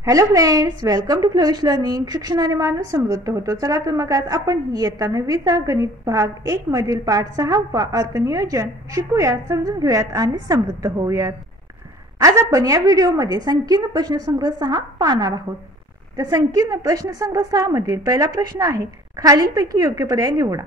Hello friends, welcome to flourish learning. शिक्षणाने माणूस समृद्ध होतो. चला तर मग आज आपण इयत्ता 9वीचा गणित भाग 1 मधील पाठ 6 अर्थनियोजन शिकूयात, समजून घेऊयात आणि समृद्ध होऊयात. आज आपण या व्हिडिओमध्ये संकीर्ण प्रश्नसंग्रह 6 पाहणार आहोत. तर संकीर्ण प्रश्नसंग्रह 6 मधील पहिला प्रश्न आहे, खालीलपैकी योग्य पर्याय निवडा.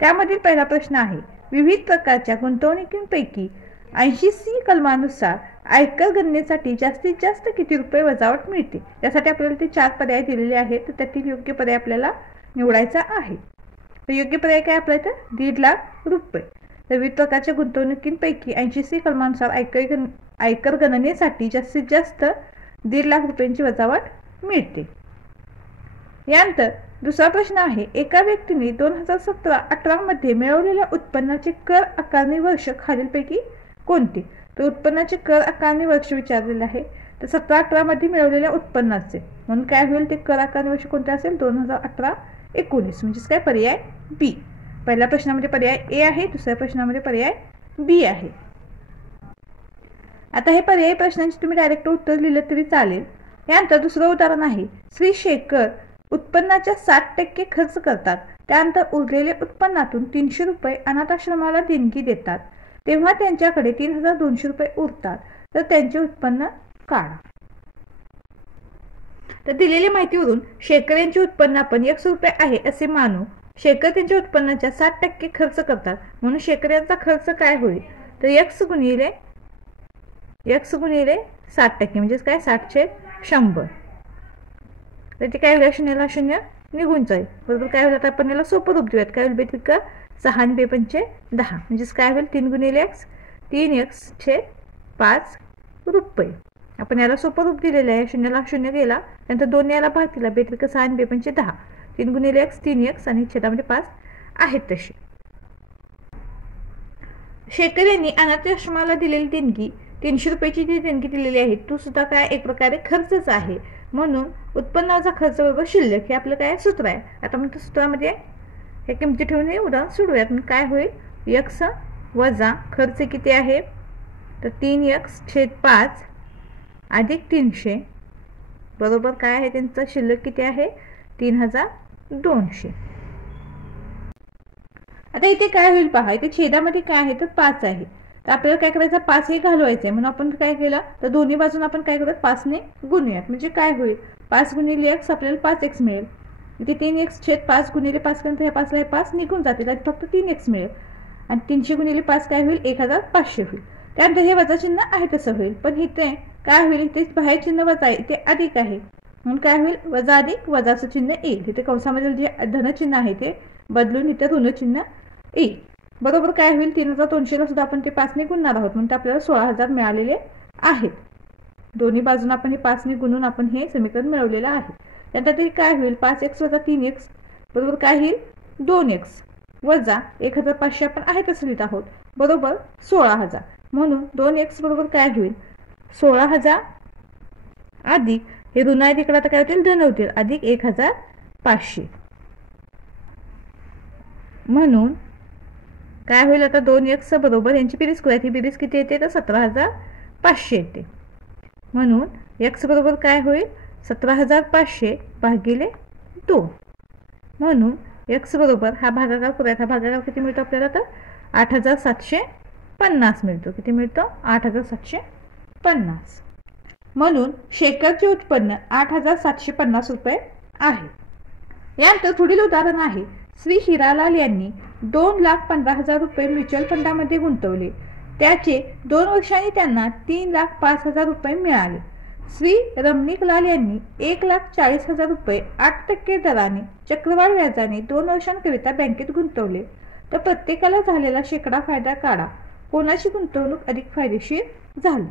त्यामधील पहिला प्रश्न आहे, विविध प्रकारच्या गुंतवणुकींपैकी 80C कलमानुसार आयकर गणनेसाठी जास्तीत जास्त किती रुपये वजावट मिळते. त्यासाठी आपल्याला ते 4 पर्याय दिलेले आहेत. तर त्यातील योग्य पर्याय आपल्याला निवडायचा आहे. तर योग्य पर्याय काय आपल्या इथं 1.5 लाख रुपये. तर विविध प्रकारच्या गुंतवणुकींपैकी 80C कलमानुसार आयकर गणनेसाठी जास्तीत जास्त 1.5 लाख रुपयांची वजावट मिळते. यानंतर दुसरा प्रश्न आहे, एका व्यक्तीने 2017-18 मध्ये मिळवलेल्या उत्पन्नाचे कर आकारणी वर्ष खालीलपैकी कोणते. तर उत्पन्नाचे कर आकारणी वर्ष विचारलेले आहे. तर 17-18 मध्ये मिळवलेल्या उत्पन्नाचे म्हणून काय होईल, ते कर आकारणी वर्ष कोणते असेल 2018-19, म्हणजेच काय पर्याय बी. पहिल्या प्रश्नामध्ये पर्याय ए आहे, दुसऱ्या प्रश्नामध्ये पर्याय बी आहे. आता हे पर्यायी प्रश्नांची तुम्ही डायरेक्ट उत्तर लिहिलं तरी चालेल. यानंतर दुसरं उदाहरण आहे, श्री शेखर उत्पन्नाच्या 60% खर्च करतात. त्यानंतर उरलेले उत्पन्नातून 300 रुपये अनाथाश्रमाला देणगी देतात. तेव्हा त्यांच्याकडे 3200 रुपये उरतात. तर त्यांचे उत्पन्न काढा. तर दिलेल्या माहितीवरून शेखर यांचे उत्पन्न आपण 100 रुपये आहे असे मानू. शेखर त्यांच्या उत्पन्नाच्या 60% खर्च करतात, म्हणून शेखर यांचा खर्च काय होईल, तर x गुणिले 60%, म्हणजेच काय 60/100. तर ते काय होईल, शून्याला शून्य निघून जाईल. बरोबर काय होईल, आता आपण याला सोपं रूप देऊयात. काय होईल बेटिक 6 आणि 2 पंचे 10, म्हणजेच काय होईल 3 गुणिले x 3x/5 रुपये. आपण याला सोपं रूप दिलेलं आहे. शून्याला शून्य गेला, नंतर 2 याला भाग दिला. बेटिक 6 आणि 2 पंचे 10, 3 गुणिले x 3x आणि छेदामध्ये 5 आहेत तशी. शेखर यांनी अनाथाश्रमाला दिलेली देणगी 300 रुपयाची जी देणगी दिलेली आहे, तो सुद्धा काय एक प्रकारे खर्चच आहे. म्हणून उत्पन्नाचा खर्च बरोबर शिल्लक हे आपलं काय सूत्र आहे. आता मग सूत्रामध्ये हे किमती ठेवून हे उदाहरण सोडूयात. मग काय होईल, x वजा खर्च किती आहे, तर 3x/5 अधिक 300 बरोबर काय आहे, त्यांचं शिल्लक किती आहे 3200. आता इथे काय होईल पहा, इथे छेदामध्ये काय आहे तर 5 आहे. तर आपल्याला काय करायचं, 5 हे घालवायचं आहे. म्हणून आपण काय केलं, तर दोन्ही बाजून आपण काय करूयात 5 ने गुणूयात. म्हणजे काय होईल, 5 गुणिले x आपल्याला 5x मिळेल. इथे 3x/5 गुणिले 5 केल्यानंतर ह्या 5ला 5 निघून जातील आणि फक्त 3x मिळेल. आणि 300 गुणिले 5 काय होईल 1500 होईल. त्यानंतर हे वजा चिन्ह आहे तसं होईल. पण इथे काय होईल, इथे बाहेर चिन्ह वजा आहे, इथे अधिक आहे. म्हणून काय होईल, वजा अधिक वजाचं चिन्ह येईल. इथे कंसामध्ये जे धन चिन्ह आहे ते बदलून इथे ऋण चिन्ह येईल. बरोबर काय होईल, 3200 ला सुद्धा आपण ते 5 ने गुणणार आहोत. म्हणजे आपल्याला 16000 मिळालेले आहेत. दोन्ही बाजून आपण हे 5 ने गुणून आपण हे समीकरण मिळवलेलं आहे. त्यानंतर ते काय होईल, 5x वजा 3x बरोबर काय होईल 2x वजा 1500 आपण आहे तसं लिहित आहोत, बरोबर 16000. म्हणून 2x बरोबर काय होईल 16000 अधिक हे ऋण आहे तिकडे आता काय होतील धन होतील अधिक 1500. म्हणून काय होईल, आता 2x बरोबर यांची बेरीज करूयात. ही बेरीज किती येते, तर 17500 येते. म्हणून x बरोबर काय होईल 17500 भागिले 2. म्हणून x बरोबर हा भागाकार करूयात. हा भागाकार किती मिळतो आपल्याला, तर 8750 मिळतो. किती मिळतो 8750. म्हणून शेखरचे उत्पन्न 8750 रुपये आहे. यानंतर पुढील उदाहरण आहे, श्री हिरालाल यांनी 2,15,000 रुपये म्युच्युअल फंडामध्ये गुंतवले. त्याचे 2 वर्षांनी त्यांना 3,05,000 रुपये मिळाले. श्री रमणिकलाल यांनी 1,40,000 रुपये 8% दराने चक्रवाढ व्याजाने 2 वर्षांकरिता बँकेत गुंतवले. तर प्रत्येकाला झालेला शेकडा फायदा काढा. कोणाची गुंतवणूक अधिक फायदेशीर झाली.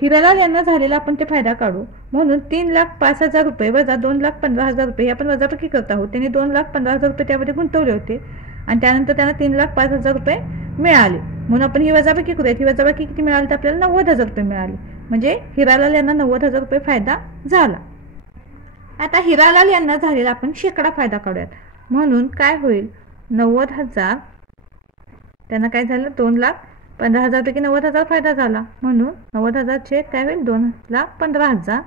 हिरालाल यांना झालेला आपण ते फायदा काढू. म्हणून 3,05,000 रुपये वजा 2,15,000 रुपये हे आपण वजाबाकी करत आहोत. त्यांनी 2,15,000 रुपये त्यामध्ये गुंतवले होते आणि त्यानंतर त्यांना 3,05,000 रुपये मिळाले. म्हणून आपण ही वजाबाकी करूयात. ही वजाबाकी किती मिळाली, तर आपल्याला 90,000 रुपये मिळाले. म्हणजे हिरालाल यांना 90,000 रुपये फायदा झाला. आता हिरालाल यांना झालेला आपण शेकडा फायदा काढूयात. म्हणून काय होईल 90,000 त्यांना काय झालं 2,15,000 पैकी 90,000 फायदा झाला. म्हणून 90,000 छेद काय होईल 2,15,000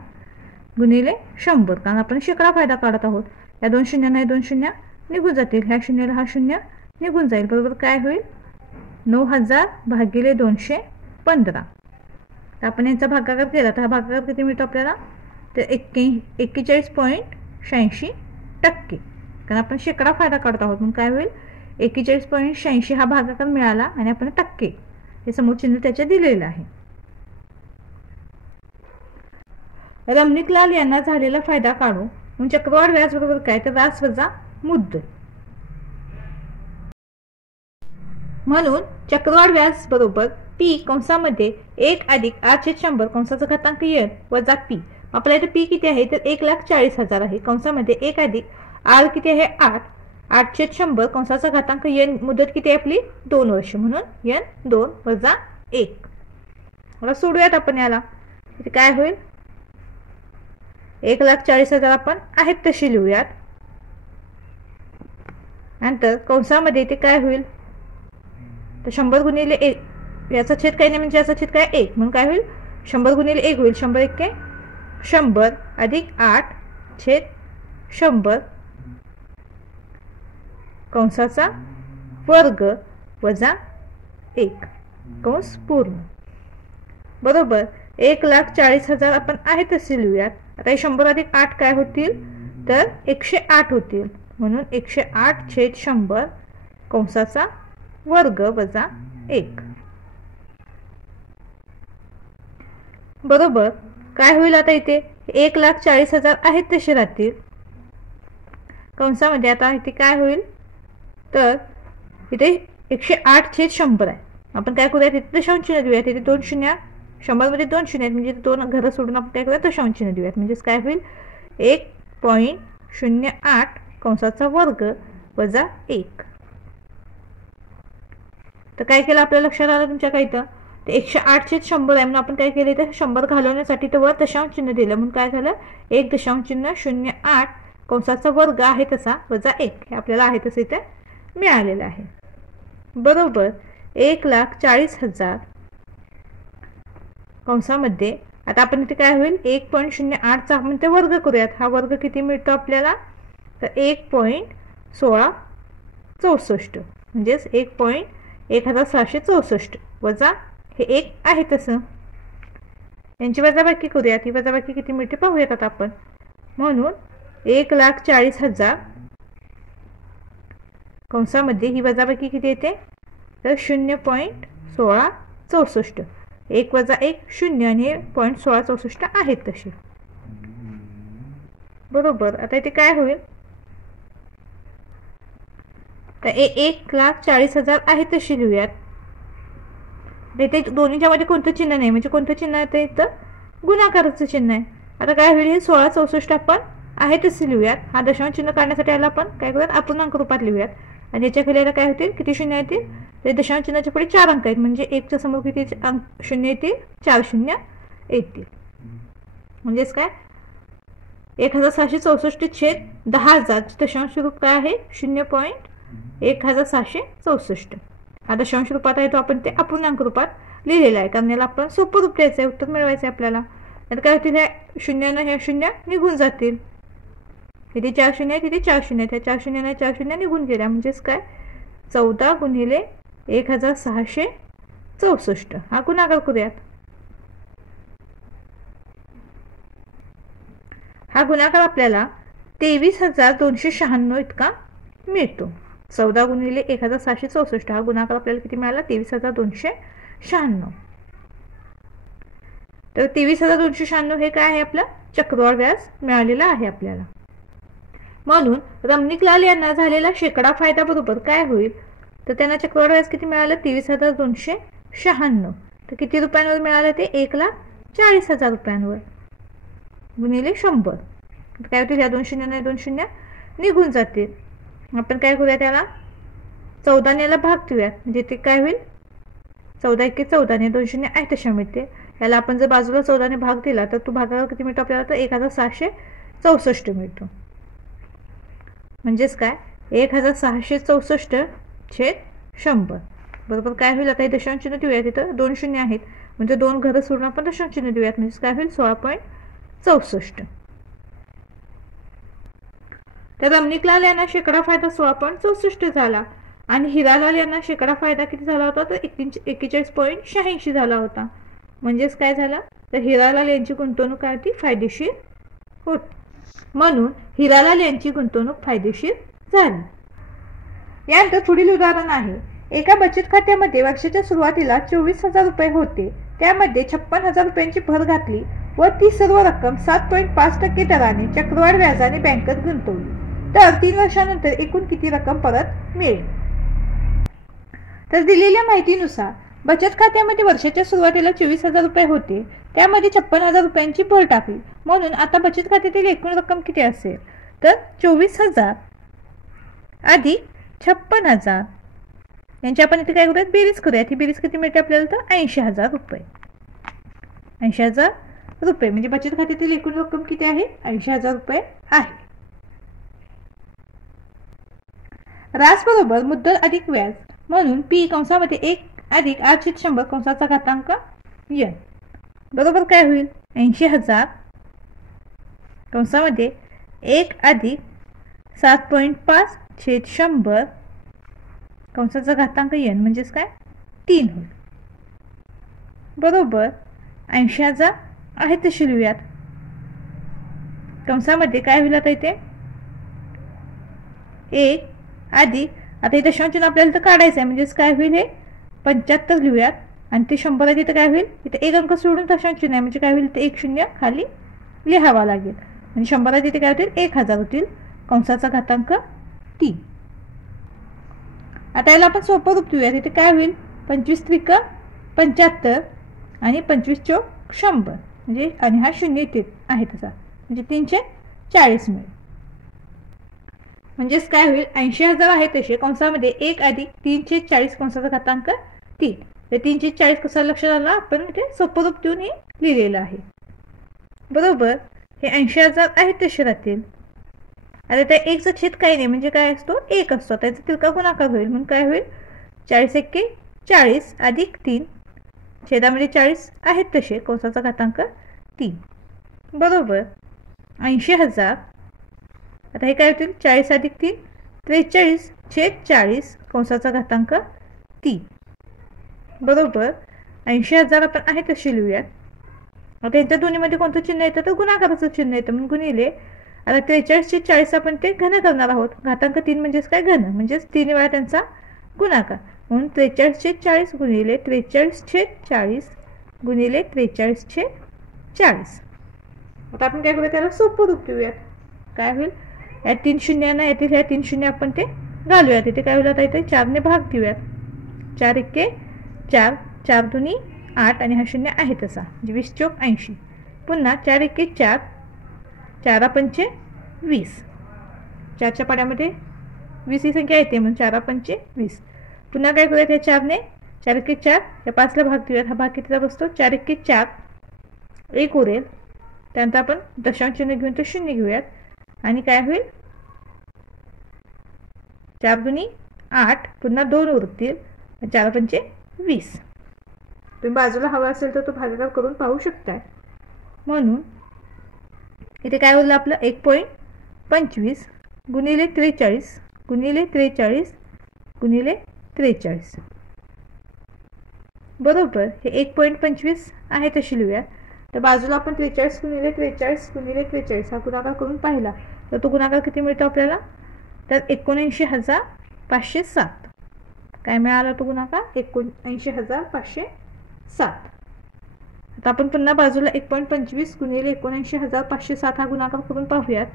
गुणिले 100, कारण आपण शेकडा फायदा काढत आहोत. या 2 शून्यांना 2 शून्य निघून जातील, ह्या शून्याला हा शून्य निघून जाईल. बरोबर काय होईल? 9000 भागिले 215. तर आपण यांचा भागाकार केला तर हा भागाकार किती मिळतो आपल्याला? तर 41.86%, कारण आपण शेकडा फायदा काढत आहोत. म्हणून काय होईल? 41.86 हा भागाकार मिळाला आणि आपण टक्के हे समोर चिन्ह त्याच्या दिलेलं आहे. रमणीकलाल यांना झालेला फायदा काढू. म्हणून चक्रवाढ व्याज बरोबर काय? तर व्याज वजा मुद्दल. म्हणून चक्रवाढ व्याज बरोबर पी कंसामध्ये 1 अधिक r/100 कंसाचा घातांक n वजा पी. आपल्या इथे पी किती आहे? तर 1,40,000 आहे. कंसामध्ये 1 अधिक r किती आहे? 8/100 कंसाचा घातांक n. मुदत किती आहे आपली? 2 वर्ष. म्हणून n 2 वजा 1. आता सोडूयात आपण याला. इथे काय होईल? 1,40,000 आपण आहेत तशी लिहूयात. नंतर कंसामध्ये इथे काय होईल? तर 100 गुणिले 1, याचा छेद काही नाही म्हणजे याचा छेद काय? 1. म्हणून काय होईल? 100 गुणिले 1 होईल. 100 1 100 अधिक 8/100 कंसाचा वर्ग वजा 1 कंस पूर्ण बरोबर 1,40,000 आपण आहे तसे लिहूयात. आता 100 अधिक 8 काय होतील? तर 108 होतील. म्हणून 108/100 कंसाचा वर्ग वजा 1 बरोबर काय होईल? आता इथे 1,40,000 आहेत तसे राहतील. कंसामध्ये आता इथे काय होईल? तर इथे 108/100 आहे. आपण काय करूया? तिथे दशांश चिन्ह देऊया. तिथे 2 शून्य, 100 मध्ये 2 शून्य आहेत म्हणजे 2 घरं सोडून आपण काय करूया? दशांश चिन्ह देऊयात. म्हणजेच काय होईल? 1.08 कंसाचा वर्ग वजा 1. तर काय केलं आपल्या लक्षात आलं तुमच्या काही? तर 108/100 आहे म्हणून आपण काय केलं? तर 100 घालवण्यासाठी तर वर दशांश चिन्ह दिलं. म्हणून काय झालं? 1.08 कंसाचा वर्ग आहे तसा वजा 1 हे आपल्याला आहे तसं इथे मिळालेलं आहे. बरोबर 1,40,000 कंसामध्ये आता आपण इथे काय होईल? 1.08चा आपण ते वर्ग करूयात. हा वर्ग किती मिळतो आपल्याला? तर 1.1664 म्हणजेच 1.1664 वजा हे 1 आहे तसं. यांची वजाबाकी करूयात. ही वजाबाकी किती मिळते पाहूयात आता आपण. म्हणून 1,40,000 कंसामध्ये ही वजाबाकी किती येते? तर 0.1664. 1 वजा 1 0 आणि 0.1664 आहेत तसे बरोबर. आता इथे काय होईल? तर 1,40,000 आहे तशी लिहूयात. इथे दोन्हीच्या मध्ये कोणतं चिन्ह नाही म्हणजे कोणतं चिन्ह आहे? तर गुणाकाराचं चिन्ह आहे. आता काय होईल? हे 1664 आपण आहे तसे लिहूयात. हा दशांश चिन्ह काढण्यासाठी याला आपण काय करूयात? अपूर्णांक रूपात लिहूयात. आणि याच्या खाली काय होतील? किती शून्य येतील? तर दशांश चिन्हाच्या पुढे 4 अंक आहेत म्हणजे 1च्या समोर किती शून्य येतील? 4 शून्य येतील. म्हणजेच काय? 1,664/10,000 दशांश रूप काय आहे? 0.1664. हा दशांश रूपात आहे तो आपण ते अपूर्णांक रूपात लिहिलेला आहे कारण याला आपण सोपं रूप द्यायचं आहे. उत्तर मिळवायचं आहे आपल्याला. तर काय होतील? ह्या शून्यानं ह्या शून्य निघून जातील. तिथे 4 शून्य आहे, तिथे 4 शून्य आहेत. 4 शून्याने 4 शून्य निघून गेल्या म्हणजेच काय? 14 गुणिले 1,664 हा गुणाकार करूयात. हा गुणाकार आपल्याला 23,296 इतका मिळतो. 14 गुणिले 1,664 हा गुणाकार आपल्याला किती मिळाला? 23,296. तर 23,296 हे काय आहे? आपलं चक्रवाढ व्याज मिळालेला आहे आपल्याला. म्हणून रमणीकलाल यांना झालेला शेकडा फायदा बरोबर काय होईल? तर त्यांना चक्रवाढ व्याज किती मिळालं? 23,296. तर किती रुपयांवर मिळालं? ते 1,40,000 रुपयांवर गुणिले 100. काय होतील? ह्या 2 शून्य 2 शून्य निघून जातील. आपण काय करूया? त्याला 14 याला भाग देऊयात. म्हणजे ते काय होईल? 14 1 14 आणि 2 शून्य आहे तशा मिळते. याला आपण जर बाजूला 14 ने भाग दिला तर तो भागावर किती मिळतो आपल्याला? तर 1,664 मिळतो. म्हणजेच काय? 1,664/100 बरोबर काय होईल? आता हे दशांश चिन्ह देऊयात. तिथं 2 शून्य आहेत म्हणजे 2 घरं सोडून आपण दशांश चिन्ह देऊयात. म्हणजेच काय होईल? 16.64 तर रमणिकलाल यांना शेकडा फायदा 16.64 झाला आणि हिरालाल यांना शेकडा फायदा किती झाला होता तर 41.86 झाला होता. म्हणजेच काय झालं तर हिरालाल यांची गुंतवणूक काय होती फायदेशीर होती. म्हणून हिरालाल यांची गुंतवणूक फायदेशीर झाली. यानंतर पुढील उदाहरण आहे. एका बचत खात्यामध्ये वर्षाच्या सुरुवातीला 24,000 रुपये होते. त्यामध्ये 56,000 रुपयांची भर घातली व ती सर्व रक्कम 7.5% दराने चक्रवाढ व्याजाने बँकेत गुंतवली. तर 3 वर्षानंतर एकूण किती रक्कम परत मिळेल. तर दिलेल्या माहितीनुसार बचत खात्यामध्ये वर्षाच्या सुरुवातीला 24,000 रुपये होते. त्यामध्ये 56,000 रुपयांची भर टाकली. म्हणून आता बचत खात्यातील एकूण रक्कम किती असेल तर 24,000 अधिक 56,000 यांची आपण इथे काय करूयात बेरीज करूयात. ही बेरीज किती मिळते आपल्याला तर 80,000 रुपये. 80,000 रुपये म्हणजे बचत खात्यातील एकूण रक्कम किती आहे 80,000 रुपये आहे. रास बरोबर मुद्दल अधिक व्याज म्हणून पी कंसामध्ये 1 अधिक 8/100 कंसाचा घातांक n बरोबर काय होईल 80,000 कंसामध्ये 1 अधिक 7.5/100 कंसाचा घातांक n म्हणजेच काय 3 होईल. बरोबर 80,000 आहे तशी लिहूयात. कंसामध्ये काय होईल आता इथे 1 अधिक आता इथे दशांश आपल्याला तर काढायचं आहे म्हणजेच काय होईल हे 75 लिहूयात आणि ते 100 आहे तिथे काय होईल इथे एक अंक सोडून दशांश नाही म्हणजे काय होईल ते 1 0 खाली लिहावा लागेल म्हणजे 100 आहे तिथे काय होतील 1000 होतील कंसाचा घातांक 3. आता याला आपण सोपं रूप देऊया. तिथे काय होईल 25 त्रिक 75 आणि 25 चौक 100 म्हणजे आणि हा 0 इथे आहे तसा म्हणजे 340 मिळेल. म्हणजेच काय होईल 80,000 आहे तसे कंसामध्ये 1 अधिक 340 कंसाचा घातांक 3. तर 340 कसा लक्षात आला आपण इथे सोपं रूप देऊन हे लिहिलेलं आहे. बरोबर हे 80,000 आहे तसे राहतील. आता त्या 1चा छेद काही नाही म्हणजे काय असतो 1 असतो. त्याचा तिरका गुणाकार होईल म्हणून काय होईल 40 एक्के 40 अधिक 3 छेदामध्ये 40 आहेत तसे कंसाचा घातांक 3. बरोबर 80,000 आता हे काय होतील 40 अधिक 3 43/40 कंसाचा घातांक 3. बरोबर 80,000 आपण आहे तसे लिहूयात. आता यांच्या दोन्हीमध्ये कोणतं चिन्ह येतं तर गुणाकाराचं चिन्ह येतं म्हणून गुणिले आता 43/40 आपण ते घन करणार आहोत. घातांक 3 म्हणजेच काय घन म्हणजेच 3 वेळा त्यांचा गुणाकार म्हणून 43/40 गुणिले 43/40 गुणिले 43/40. आता आपण काय करूया त्याला सोपं रूप देऊयात. काय होईल या 3 शून्यांना येतील ह्या 3 शून्य आपण ते घालूयात. इथे काय होईल आता इथे 4 ने भाग देऊयात. 4 एक्के 4 4 दुनी 8 आणि हा 0 आहे तसा म्हणजे 20 चौक 80. पुन्हा 4 एक्के 4 4 पंचे 20 4च्या पाड्यामध्ये 20 ही संख्या येते म्हणून 4 पंचे 20. पुन्हा काय करूयात या 4 ने 4 एक्के 4 या 5ला भाग देऊयात. हा भाग कितीचा बसतो 4 एक्के 4 1 उरेल. त्यानंतर आपण दशांश चिन्ह घेऊन तो 0 घेऊयात आणि काय होईल 4 दुनी 8 पुन्हा 2 उरतील 4 पंचे 20. तुम्ही बाजूला हवा असेल तर तो भागाकार करून पाहू शकता. म्हणून इथे काय उरलं आपलं 1.25 गुणिले 43 गुणिले 43 गुणिले 43. बरोबर हे 1.25 आहे तशी लिहूयात. तर बाजूला आपण 43 गुणिले 43 गुणिले 43 हा गुणाकार करून पाहिला तर तो गुणाकार किती मिळतो आपल्याला तर 79,507. काय मिळाला तो गुणाकार 79,507. आता आपण पुन्हा बाजूला 1.25 गुणिले 79,507 हा गुणाकार करून पाहूयात.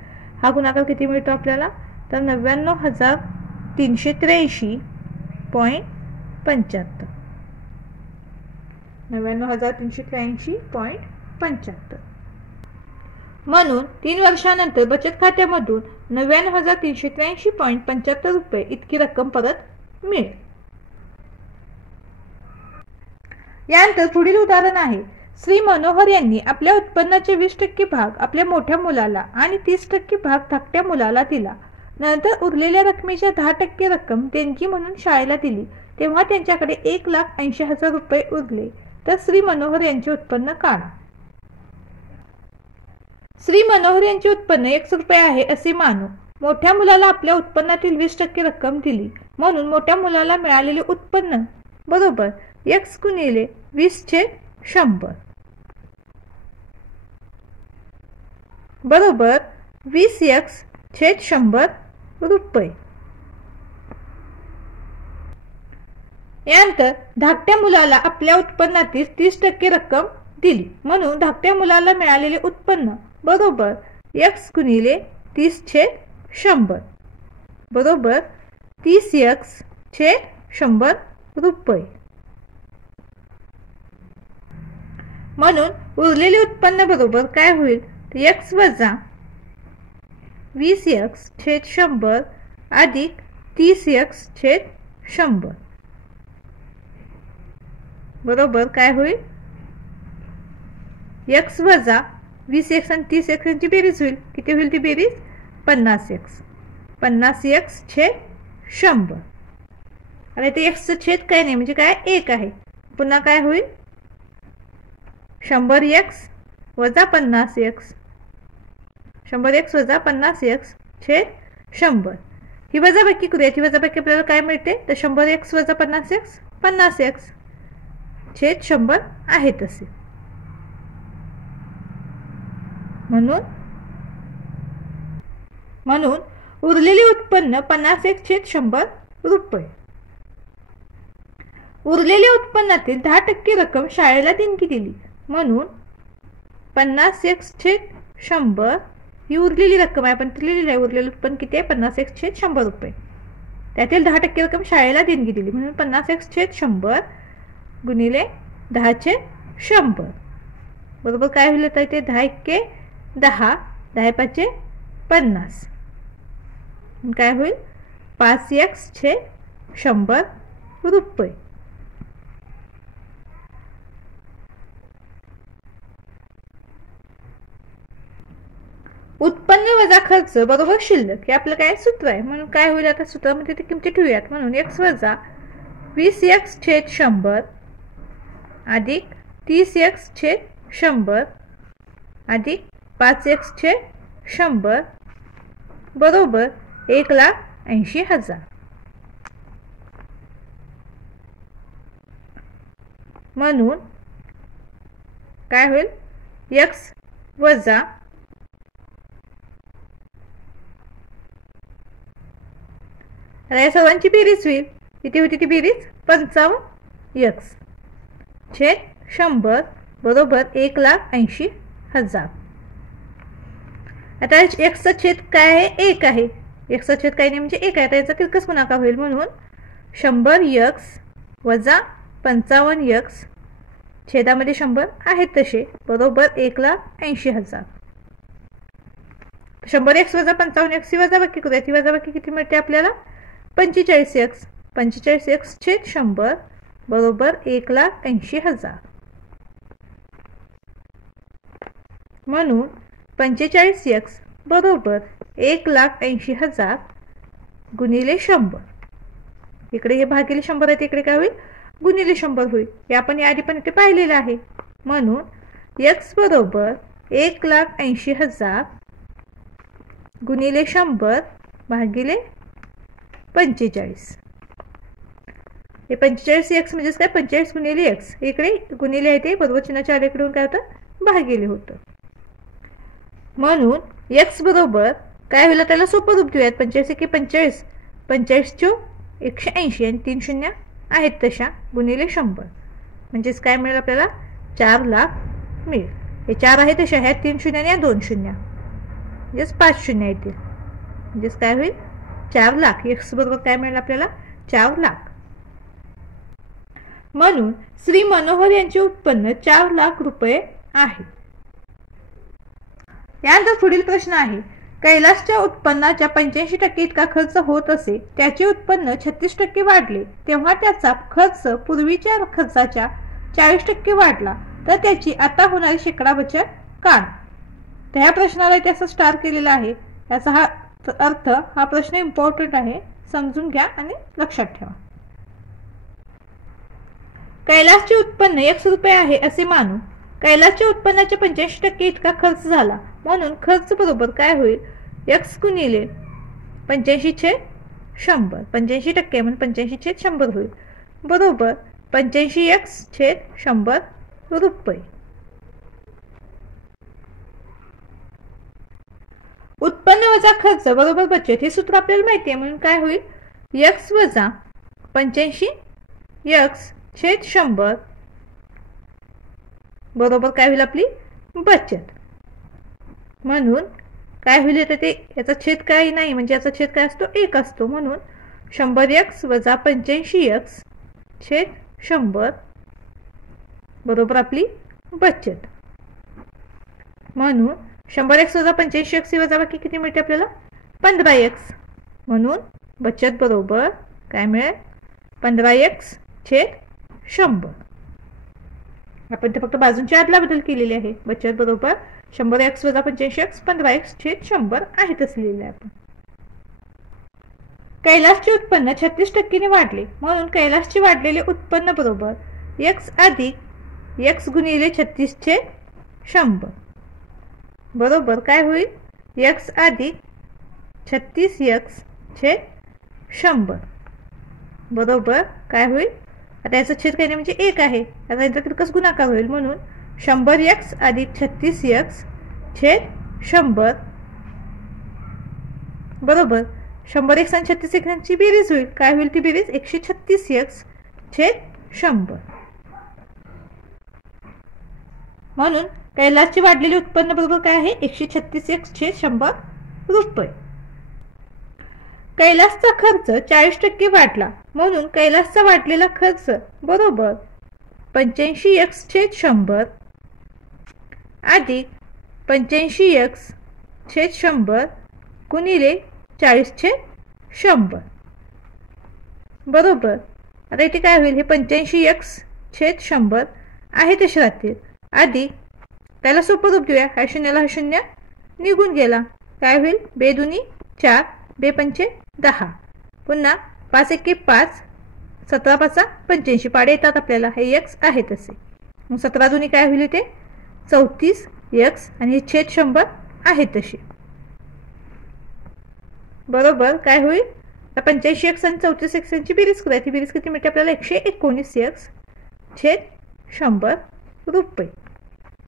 हा गुणाकार किती मिळतो आपल्याला तर 99,383.75. 99,383.75. म्हणून 3 वर्षानंतर बचत खात्यामधून 99,383.75 रुपये इतकी रक्कम परत मिळेल. यानंतर पुढील उदाहरण आहे. श्री मनोहर यांनी आपल्या उत्पन्नाचे 20% भाग आपल्या मोठ्या मुलाला आणि 30% भाग धाकट्या मुलाला दिला. नंतर उरलेल्या रकमेच्या 10% रक्कम देणगी म्हणून शाळेला दिली. तेव्हा त्यांच्याकडे 1,80,000 रुपये उरले. तर श्री मनोहर यांचे उत्पन्न काढा. श्री मनोहर यांचे उत्पन्न 100 रुपये आहे असे मानू. मोठ्या मुलाला आपल्या उत्पन्नातील 20% रक्कम दिली, म्हणून मोठ्या मुलाला मिळालेले उत्पन्न बरोबर x गुणिले 20/100 बरोबर 20x/100 रुपये. यानंतर धाकट्या मुलाला आपल्या उत्पन्नातील 30% रक्कम दिली, म्हणून धाकट्या मुलाला मिळालेले उत्पन्न बरोबर x गुणिले 30/100 बरोबर 30x/100 रुपये. म्हणून उरलेले उत्पन्न बरोबर काय होईल, x वजा 20x/100 अधिक 30x/100 बरोबर काय होईल, x वजा 20x आणि 30x ची बेरीज होईल. किती होईल ती बेरीज, 50x. 50x/100. आणि ते x चं छेद काय नाही म्हणजे काय 1 आहे. पुन्हा काय होईल, 100x वजा 50x. 100x वजा 50x/100. ही वजाबाकी करूया. ही वजाबाकी आपल्याला काय मिळते, तर 100x वजा 50x 50x/100 आहे तसे. म्हणून उरलेले उत्पन्न 50x/100 रुपये. उरलेल्या उत्पन्नातील 10% रक्कम शाळेला देणगी दिली, म्हणून 50x/100 ही उरलेली रक्कम आहे. आपण लिहिलेली आहे. उरलेले उत्पन्न किती आहे, 50x/100 रुपये. त्यातील 10% रक्कम शाळेला देणगी दिली, म्हणून 50x/100 गुणिले 10/100 बरोबर काय होईल, तर ते 10 × 10 10 × 5 50 काय होईल, 5x/100 रुपये. उत्पन्न वजा खर्च बरोबर शिल्लक हे आपलं काय सूत्र आहे. म्हणून काय होईल, आता सूत्रामध्ये ते किमती ठेवूयात. म्हणून x वजा 20x/100 अधिक 30x/100 अधिक 5x/100 बरोबर 1,80,000. म्हणून काय होईल, x वजा या सर्वांची बेरीज होईल. किती होती ती बेरीज, 55x/100 बरोबर 1,80,000. आता x चा छेद काय आहे, 1 आहे. x चा छेद काय नाही म्हणजे 1 आहे. आता याचा तिरकस गुणाकार होईल, म्हणून 100x वजा 55x छेदामध्ये 100 आहेत तसे बरोबर 1,80,000. 100x वजा 55x ही वजाबाकी करूया. ती वजाबाकी किती मिळते आपल्याला, 45x. 45x/100 बरोबर 1,80,000. म्हणून 45x बरोबर 1,80,000 गुणिले 100. इकडे हे भागिले 100 आहे, इकडे काय होईल, गुणिले 100 होईल. हे आपण याआधी पण इथे पाहिलेलं आहे. म्हणून x बरोबर 1,80,000 गुणिले 100 भागिले 45. हे 45x म्हणजेच काय, 45 गुणिले x. इकडे गुणिले आहे ते बरोबर चिन्हाच्या आलेकडून काय होतं, भागिले होतं. म्हणून x बरोबर काय होईल, त्याला सोपं रूप देऊयात. 45 × 45 45 180 आणि 3 शून्य आहेत तशा गुणिले 100 म्हणजेच काय मिळेल आपल्याला, 4 लाख मिळेल. हे 4 आहे तशा ह्या 3 शून्य आणि 2 शून्य म्हणजेच 5 शून्य येतील. म्हणजेच काय होईल, 4 लाख. x बरोबर काय मिळेल आपल्याला, 4 लाख. म्हणून श्री मनोहर यांचे उत्पन्न 4 लाख रुपये आहे. यानंतर पुढील प्रश्न आहे, कैलासच्या उत्पन्नाच्या 85% इतका खर्च होत असे, त्याचे उत्पन्न 36% वाढले, तेव्हा त्याचा खर्च पूर्वीच्या खर्चाच्या 40% वाढला, तर त्याची आता होणारी शेकडा बचत काढ. तर ह्या प्रश्नाला इथे असं स्टार केलेला आहे. याचा हा अर्थ, हा प्रश्न इम्पॉर्टंट आहे, समजून घ्या आणि लक्षात ठेवा. कैलासचे उत्पन्न 100 रुपये आहे असे मानू. कैलासच्या उत्पन्नाच्या 85% इतका खर्च झाला, म्हणून खर्च बरोबर काय होईल, x गुणिले 85/100, 85% म्हणून 85/100 होईल, बरोबर 85x/100 रुपये. उत्पन्न वजा खर्च बरोबर बचत हे सूत्र आपल्याला माहिती आहे, म्हणून काय होईल, x वजा 85x/100 बरोबर काय होईल आपली बचत. म्हणून काय होईल तर ते याचा छेद काही नाही, म्हणजे याचा छेद काय असतो 1 असतो, म्हणून 100x वजा 85x/100 बरोबर आपली बचत. म्हणून 100x वजा 85x ही वजाबाकी किती मिळते आपल्याला 15x, म्हणून बचत बरोबर काय मिळेल 15x/100. आपण ते फक्त बाजूंच्या आदला बदल केलेली आहे. बचत बरोबर 100x वजा 85x 15x/100 आहे तसे लिहिले आपण. कैलासचे उत्पन्न 36% ने वाढले, म्हणून कैलासचे वाढलेले उत्पन्न बरोबर x अधिक x गुणिले 36/100 बरोबर काय होईल x अधिक 36x/100 बरोबर काय होईल, आता याचा छेद काही नाही म्हणजे 1 आहे, आता याचा तिरकस गुणाकार होईल, म्हणून 100x अधिक 36x/100 बरोबर 100x आणि 36x बेरीज होईल, काय होईल ती बेरीज 136x/100. म्हणून कैलासचे वाढलेले उत्पन्न बरोबर काय आहे 136x/100 रुपये. कैलासचा खर्च 40% वाढला, म्हणून कैलासचा वाढलेला खर्च बरोबर 85x/100 अधिक 85x/100 गुणिले 40/100 बरोबर. आता इथे काय होईल, हे 85x/100 आहे तसे राहतील, अधिक त्याला सोपं रूप देऊया, हा शून्याला हा शून्य निघून गेला, काय होईल 2 दुनी 4 2 पंचे 10 पुन्हा 5 एके 5 17 5 85 पाडे येतात आपल्याला, हे x आहे तसे, मग 17 दुनी काय होईल ते 34x आणि हे छेद 100 आहे तसे बरोबर काय होईल. आता 85x आणि 34x ची बेरीज करूया, ती बेरीज किती मिळते आपल्याला 119x/100 रुपये.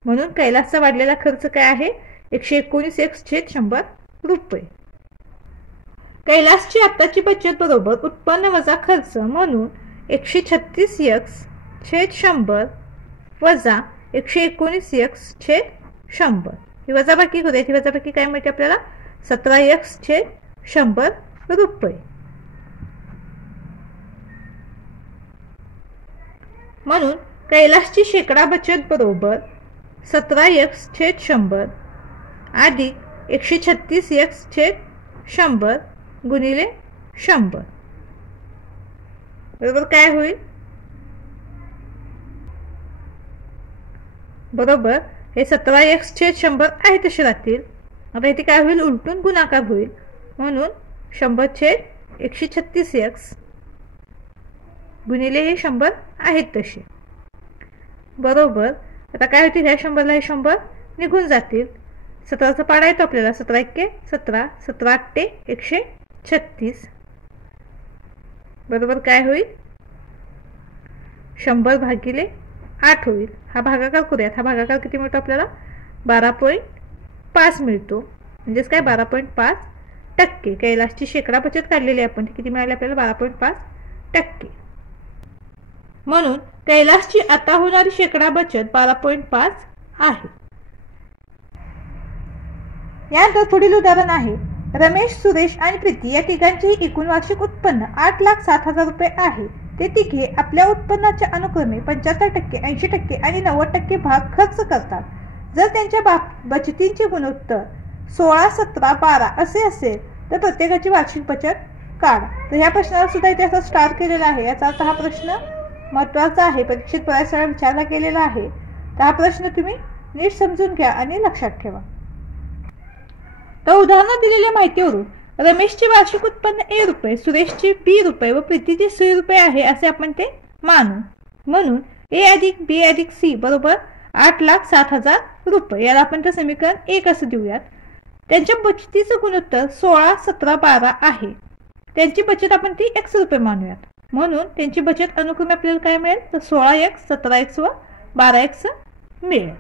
म्हणून कैलासचा वाढलेला खर्च काय आहे 119x/100 रुपये. कैलासची आत्ताची बचत बरोबर उत्पन्न वजा खर्च, म्हणून 136x/100 वजा 119x/100 ही वजाबाकी करूया, ही वजाबाकी काय मिळते आपल्याला 17x/100 रुपये. म्हणून कैलासची शेकडा बचत बरोबर 17x/100 अधिक 136x/100 गुणिले 100 बरोबर काय होईल, बरोबर हे 17x/100 आहे तसे राहतील. आता इथे काय होईल उलटून गुणाकार होईल, म्हणून 100/136x गुणिले हे 100 आहेत तसे बरोबर. आता काय होतील ह्या 100ला हे 100 निघून जातील, 17चा पाडा येतो आपल्याला 17 एके 17 17 8 136 बरोबर काय होईल 100 भागिले 8 होईल. हा भागाकार करूयात, हा भागाकार किती मिळतो आपल्याला 12.5 मिळतो, म्हणजेच काय 12.5%. कैलासची शेकडा बचत काढलेली आपण किती मिळाली आपल्याला 12.5%. म्हणून कैलासची आता होणारी शेकडा बचत 12.5 आहे. यानंतर पुढील उदाहरण आहे, रमेश सुरेश आणि प्रीती या तिघांचेही एकूण वार्षिक उत्पन्न 8,07,000 रुपये आहे. ते तिघे आपल्या उत्पन्नाच्या अनुक्रमे 75%, 80% आणि 90% भाग खर्च करतात. जर त्यांच्या बचतींचे गुणोत्तर 16, 17, 12 असे असेल तर प्रत्येकाची वार्षिक बचत काढा. तर ह्या प्रश्नाला सुद्धा इथे असं स्टार केलेला आहे, याचा अर्थ हा प्रश्न महत्त्वाचा आहे, परीक्षेत बऱ्याच वेळा विचारला गेलेला आहे. तर हा प्रश्न तुम्ही नीट समजून घ्या आणि लक्षात ठेवा. तर उदाहरणात दिलेल्या माहितीवरून रमेशचे वार्षिक उत्पन्न A रुपये, सुरेशचे B रुपये व प्रीतीचे C रुपये आहे असे आपण ते मानू. म्हणून A अधिक B अधिक C बरोबर 8,07,000 रुपये. याला आपण तर समीकरण 1 असं देऊयात. त्यांच्या बचतीचं गुणोत्तर 16, 17, 12 आहे. त्यांची बचत आपण ती x रुपये मानूयात. म्हणून त्यांची बचत अनुक्रमे आपल्याला काय मिळेल तर 16x, 17x व 12x मिळेल.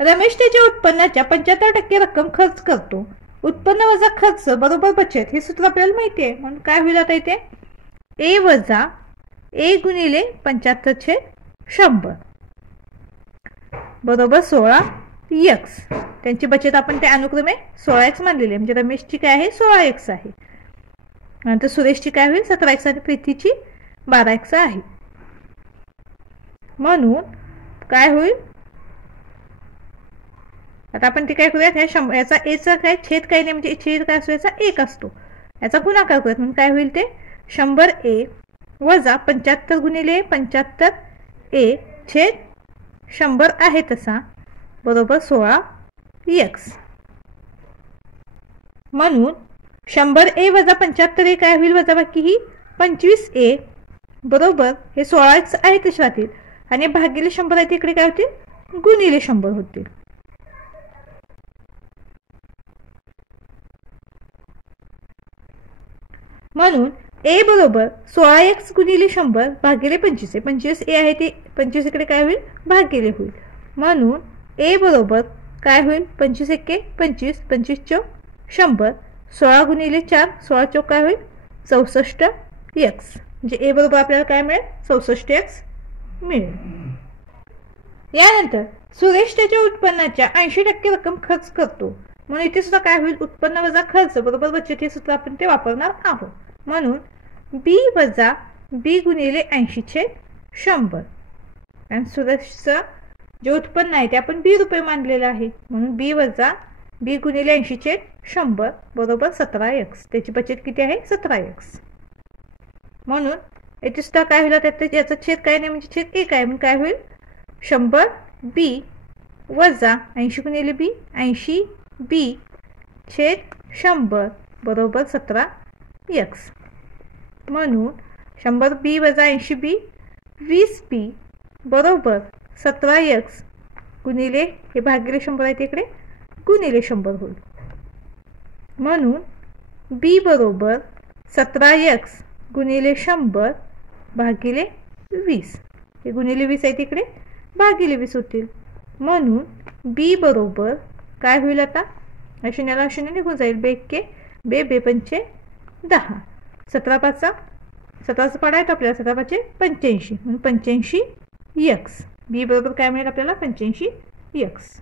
रमेश त्याच्या उत्पन्नाच्या 75% रक्कम खर्च करतो. उत्पन्न वजा खर्च बरोबर बचत हे सूत्र आपल्याला माहिती आहे. म्हणून काय होईल आता इथे a वजा a गुणिले 75/100 बरोबर 16x. त्यांची बचत आपण त्या अनुक्रमे 16x मानलेली आहे. म्हणजे रमेशची काय आहे 16x आहे. नंतर सुरेशची काय होईल 17x आणि प्रीतीची 12x आहे. म्हणून काय होईल आता आपण ते काय करूयात याचा एचा काय छेद काही नाही म्हणजे छेद काय असतो याचा 1 असतो. याचा गुणाकार करूयात. म्हणून काय होईल ते 100a वजा 75 गुणिले 75a छेद 100 आहे तसा बरोबर 16x. म्हणून 100a वजा 75a काय होईल वजाबाकी ही 25a बरोबर हे 16x आहे तसे राहतील आणि भागिले 100 आहे तिकडे काय होतील गुणिले 100 होतील. म्हणून a बरोबर 16x गुणिले 100 भागिले 25. 25a आहे ते 25 इकडे काय होईल भागिले होईल. म्हणून a बरोबर काय होईल 25 एके 25, 25 चौक 100, 16 गुणिले 4, 16 चौक काय होईल 64x. म्हणजे a बरोबर आपल्याला काय मिळेल 64x मिळेल. यानंतर सुरेश त्याच्या उत्पन्नाच्या 80% रक्कम खर्च करतो. म्हणून इथे सुद्धा काय होईल उत्पन्न वजा खर्च बरोबर बचत हे सूत्र आपण ते वापरणार आहोत. म्हणून b वजा b गुणिले 80/100 आणि सुरेशचं जे उत्पन्न आहे ते आपण b रुपये मानलेलं आहे. म्हणून b वजा b गुणिले 80/100 बरोबर 17x. त्याची बचत किती आहे 17x. म्हणून याची सुद्धा काय होईल त्यात याचा छेद काय नाही म्हणजे छेद 1 आहे. म्हणून काय होईल 100b वजा 80 गुणिले b 80b छेद 100 बरोबर 17x. म्हणून 100b वजा 80b 20b बरोबर 17x गुणिले हे भागिले 100 आहे तिकडे गुणिले 100 होईल. म्हणून b बरोबर 17x गुणिले 100 भागिले 20 हे गुणिले 20 आहे तिकडे भागिले 20 होतील. म्हणून b बरोबर काय होईल आता शून्याला शून्य निघून जाईल. बेके बे बे पंचे 10, 17 पाचा 17चा पाडा आहे आपल्याला 17 पाचे 85 म्हणून 85x. बी बरोबर काय मिळेल आपल्याला 85x.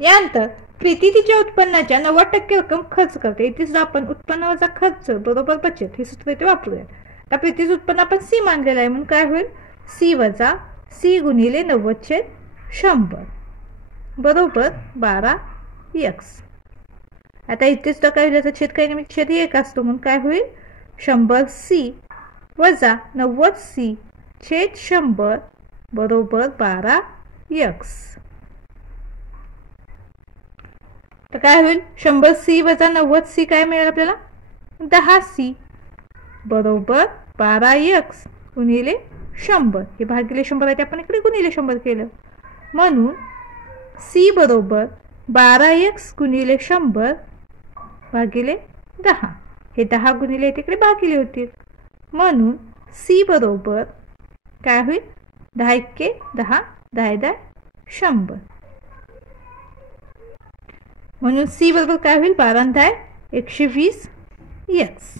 यानंतर प्रीती तिच्या उत्पन्नाच्या 90% रक्कम खर्च करते. इथे सुद्धा आपण उत्पन्न वजा खर्च बरोबर बचत हे सूत्र इथे वापरूया. आता प्रीतीचं उत्पन्न आपण सी मानलेलं आहे. म्हणून काय होईल सी वजा सी गुणिले 90/100 बरोबर 12x. आता इथे सुद्धा काय होईल याचा छेद काही नाही छेद 1 असतो. म्हणून काय होईल 100c वजा 90c छेद 100 बरोबर 12x. तर काय होईल 100c वजा 90c काय मिळेल आपल्याला 10c बरोबर 12x गुणिले 100 हे भागिले 100 आहे ते आपण इकडे गुणिले 100 केलं. म्हणून c बरोबर 12x गुणिले 100 भागिले 10 हे 10 गुणिले तिकडे भागिले होतील. म्हणून c बरोबर काय होईल 10 एके 10, 10 10 100. म्हणून c बरोबर काय होईल 12 10 120x.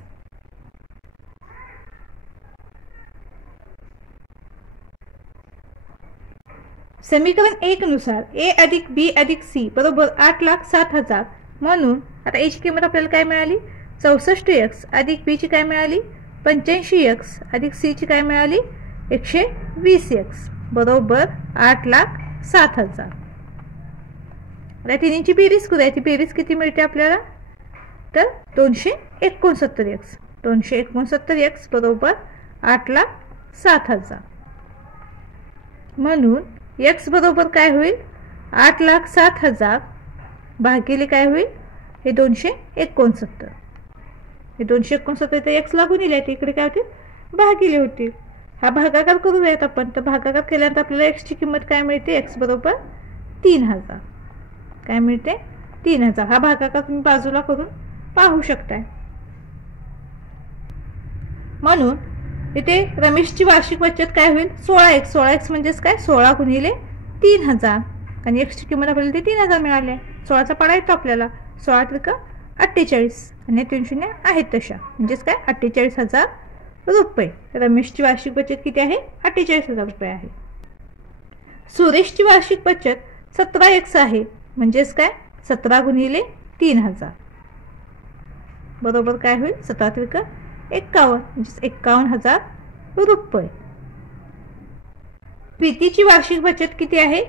समीकरण 1 नुसार a अधिक b अधिक c बरोबर 8,07,000. म्हणून आता a ची किंमत आपल्याला काय मिळाली 64x अधिक b ची काय मिळाली 85x अधिक c ची काय मिळाली 120x बरोबर 8,07,000. आता तिन्हीची बेरीज करूया. ती बेरीज किती मिळते आपल्याला तर 269x. 269x बरोबर 8,07,000. म्हणून x बरोबर काय होईल 8,07,000 भागिले काय होईल हे 269. हे 269 तर x ला गुणिले इकडे काय होतील भागिले होतील. हा भागाकार करूयात आपण. तर भागाकार केल्यानंतर आपल्याला एक्सची किंमत काय मिळते? एक्स बरोबर 3000. काय मिळते? 3000. हा भागाकार तुम्ही बाजूला करून पाहू शकताय. म्हणून इथे रमेशची वार्षिक बचत काय होईल? 16x. 16x म्हणजेच काय? 16 गुणिले 3000. आणि एक्सची किंमत आपल्याला ते 3000 मिळाली. 16चा पाडा येतो आपल्याला. 16 त्रिक 48 आणि 3 शून्य आहेत तशा, म्हणजेच काय? 48,000 रुपये. रमेशची वार्षिक बचत किती आहे? 48,000 रुपये आहे. सुरेशची वार्षिक बचत 17x आहे, म्हणजेच काय? 17 गुणिले 3000 बरोबर काय होईल? 17 त्रिक 51 म्हणजेच 51,000 रुपये. प्रीतीची वार्षिक बचत किती आहे?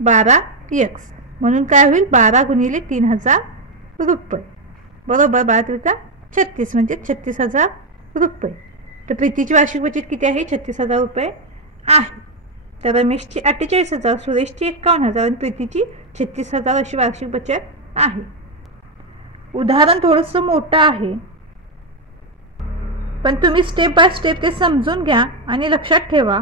12x, म्हणून काय होईल? 12 गुणिले 3000 रुपये बरोबर 12 त्रिक 36 म्हणजे 36,000 रुपये. तर प्रीतीची वार्षिक बचत किती आहे? 36,000 रुपये आहे. तर रमेशची 48,000, सुरेशची 51,000 आणि प्रीतीची 36,000 अशी वार्षिक बचत आहे. उदाहरण थोडंसं मोठं आहे, पण तुम्ही स्टेप बाय स्टेप ते समजून घ्या आणि लक्षात ठेवा.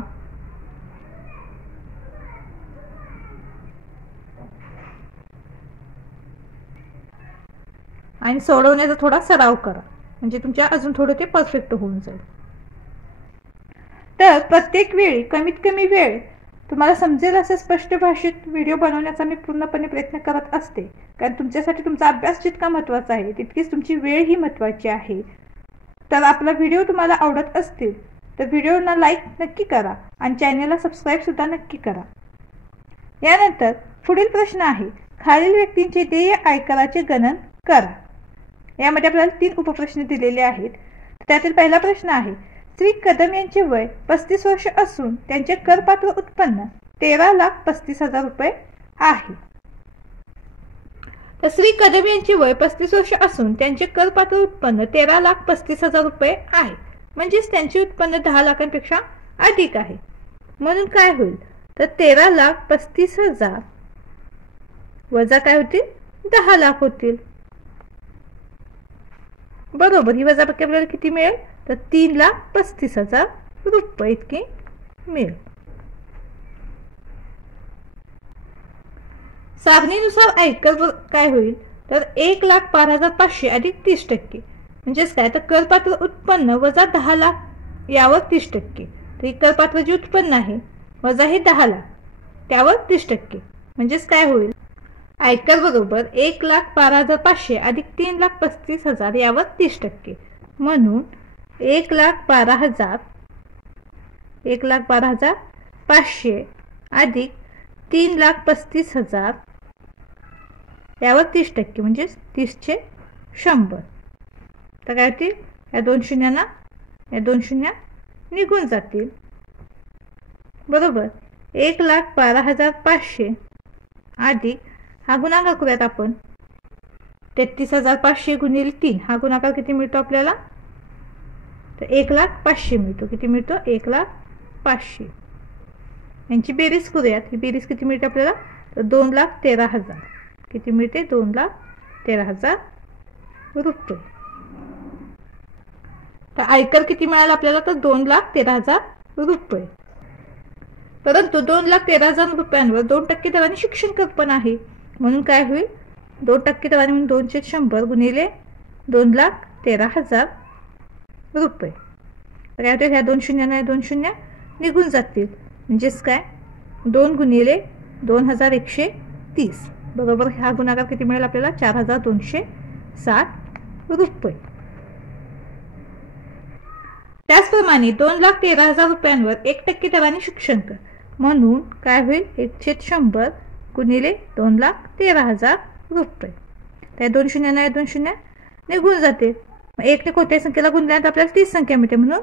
आणि सोडवण्याचा थोडा सराव करा, म्हणजे तुमच्या अजून थोडं ते परफेक्ट होऊन जाईल. तर प्रत्येक वेळी कमीत कमी वेळ तुम्हाला समजेल असं स्पष्ट भाषेत व्हिडिओ बनवण्याचा मी पूर्णपणे प्रयत्न करत असते. कारण तुमच्यासाठी तुमचा अभ्यास जितका महत्त्वाचा आहे तितकीच तुमची वेळ ही महत्त्वाची आहे. तर आपला व्हिडिओ तुम्हाला आवडत असतील तर व्हिडिओला लाईक नक्की करा आणि चॅनलला सबस्क्राईबसुद्धा नक्की करा. यानंतर पुढील प्रश्न आहे, खालील व्यक्तींचे देय आयकराचे गणन करा. यामध्ये आपल्याला 3 उपप्रश्न दिलेले आहेत. त्यातील पहिला प्रश्न आहे, श्री कदम यांचे वय 35 वर्ष असून त्यांचे करपात्र उत्पन्न 13,35,000 रुपये आहे. तर श्री कदम यांचे वय 35 वर्ष असून त्यांचे करपात्र उत्पन्न 13,35,000 रुपये आहे, म्हणजेच त्यांचे उत्पन्न 10 लाखांपेक्षा अधिक आहे. म्हणून काय होईल? तर 13,35,000 वजा काय होतील? 10 लाख होतील बरोबर. ही वजाबाकी आपल्याला किती मिळेल? तर 3,35,000 रुपये इतकी मिळेल. सारणीनुसार आयकर काय होईल? तर 1,12,500 अधिक 30%, म्हणजेच काय? तर करपात्र उत्पन्न वजा 10 लाख यावर 30%. तर करपात्र जे उत्पन्न आहे वजा हे 10 लाख त्यावर 30%, म्हणजेच काय होईल? आयकर बरोबर 1,12,500 अधिक 3,35,000 यावर 30%, म्हणून 1,12,500 अधिक 3,35,000 यावर 30%, म्हणजे 30 / 100. तर काय होतील? या 2 शून्यांना या 2 शून्य निघून जातील बरोबर. 1,12,500 अधिक हा गुणाकार करूयात आपण. 33,500 गुणिले 3 हा गुणाकार किती मिळतो आपल्याला? तर 1,05,000 मिळतो. किती मिळतो? 1,05,000. यांची बेरीज करूयात. ही बेरीज किती मिळते आपल्याला? तर 2,13,000. किती मिळते? 2,13,000 रुपये. तर आयकर किती मिळाला आपल्याला? तर 2,13,000 रुपये. परंतु 2,13,000 रुपयांवर 2% दराने शिक्षण कर पण आहे, म्हणून काय होईल? 2% दराने म्हणून 2/100 गुणिले 2,13,000 रुपये. तर काय होते? ह्या 2 शून्यांना 2 शून्य निघून जातील, म्हणजेच काय? 2 गुणिले 2,130 बरोबर. हा गुणाकार किती मिळेल आपल्याला? 4,260 रुपये. त्याचप्रमाणे 2,13,000 रुपयांवर 1% दराने शिक्षण कर, म्हणून काय होईल? 1/100 गुणिले 2,13,000 रुपये. त्या 2 शून्यांना 2 शून्य निघून जाते. 1 ने कोणत्याही संख्येला गुणल्यानंतर आपल्याला 30 संख्या मिळते, म्हणून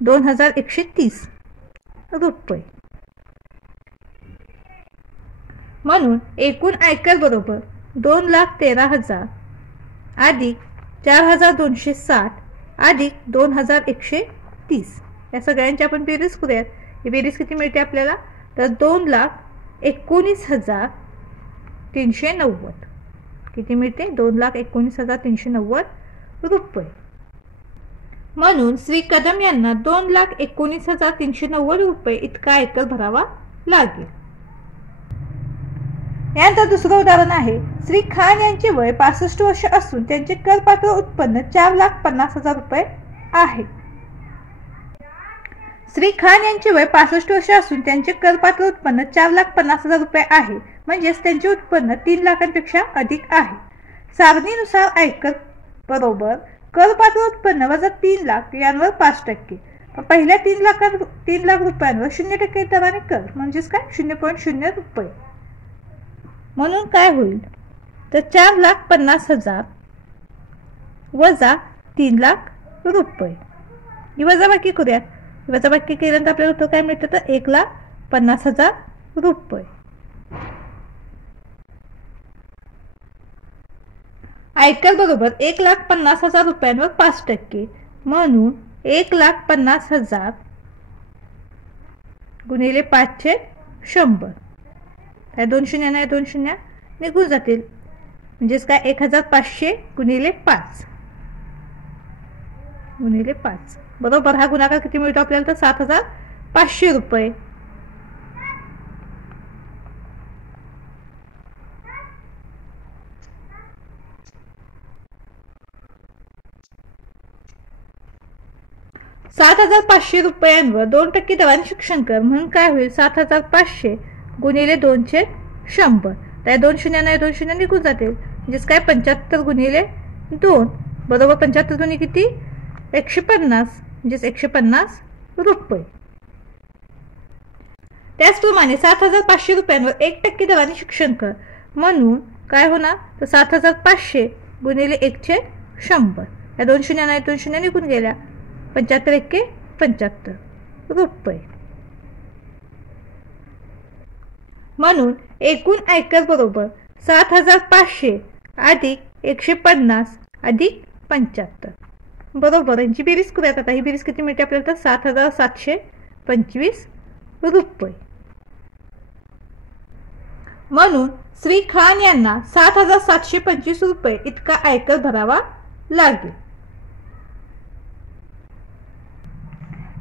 2,130 रुपये. म्हणून एकूण आयकर बरोबर 2,13,000 अधिक 4,260 अधिक 2,130 या सगळ्यांची आपण बेरीज करूयात. ही बेरीज किती मिळते आपल्याला? तर 2,19,390. किती मिळते? 2,19,390 रुपये. म्हणून श्री कदम यांना 2,19,390 रुपये इतका आयकर भरावा लागेल. यानंतर दुसरं उदाहरण आहे. श्री खान यांचे वय 65 वर्ष असून त्यांचे करपात्र उत्पन्न 4,50,000 रुपये आहे. श्री खान यांचे वय 65 वर्ष असून त्यांचे करपात्र उत्पन्न 4,50,000 रुपये आहे. म्हणजेच त्यांचे उत्पन्न 3 लाखांपेक्षा अधिक आहे. सारणीनुसार आयकर बरोबर करपात्र उत्पन्न वजा 3 लाख यांवर 5%. पहिल्या 3 लाख रुपयांवर 0% दराने कर म्हणजेच काय 0.0 रुपये. म्हणून काय होईल तर 4,50,000 वजा 3 लाख रुपये. ही वजाबाकी करूयात. वजाबाकी केल्यानंतर आपल्याला उत्तर काय मिळतं तर 1,50,000 रुपये. आयकर बरोबर 1,50,000 रुपयांवर 5%. म्हणून 1,50,000 गुणिले 5/100. काय 2 शून्य नाही 2 शून्य निघून जातील. म्हणजेच काय 1,500 गुणिले 5 बरोबर हा गुणाकार किती मिळतो आपल्याला तर 7,500 रुपये. ₹7,500 2% दराने शिक्षण कर म्हणून काय होईल 7,500 गुणिले 2/100. त्या 2 शून्य नाही 2 शून्य निघून जातील. म्हणजेच काय 75 गुणिले 2 बरोबर 75 गुणिले किती 150 म्हणजेच 150 रुपये. त्याचप्रमाणे 7,500 रुपयांवर 1% दराने शिक्षण कर म्हणून काय होणार तर 7,500 गुणिले 1/100. या 2 शून्य नाही 2 शून्य निघून गेल्या. 75 1 75 रुपये. म्हणून एकूण आयकर बरोबर 7,500 अधिक 150 अधिक 75 बरोबर. यांची बेरीज करूयात. आता ही बेरीज किती मिळते आपल्याला तर 7,725 रुपये. म्हणून श्री खान यांना 7,725 रुपये इतका आयकर भरावा लागेल.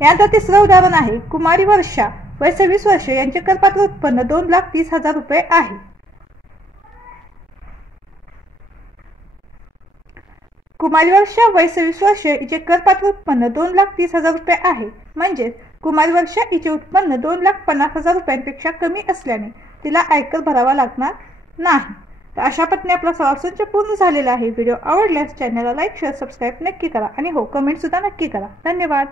यानंतर तिसरं उदाहरण आहे. कुमारी वर्षा वय 26 वर्ष यांचे करपात्र उत्पन्न 2,30,000 रुपये आहे. कुमारी वर्षा वय 26 वर्ष हिचे करपात्र उत्पन्न 2,30,000 रुपये आहे. म्हणजेच कुमारी वर्षा हिचे उत्पन्न 2,50,000 रुपयांपेक्षा कमी असल्याने तिला आयकर भरावा लागणार नाही. तर अशा पद्धतीने आपला सवाल पूर्ण झालेला आहे. व्हिडिओ आवडल्यास चॅनलला लाईक शेअर सबस्क्राईब नक्की करा आणि हो कमेंट सुद्धा नक्की करा. धन्यवाद.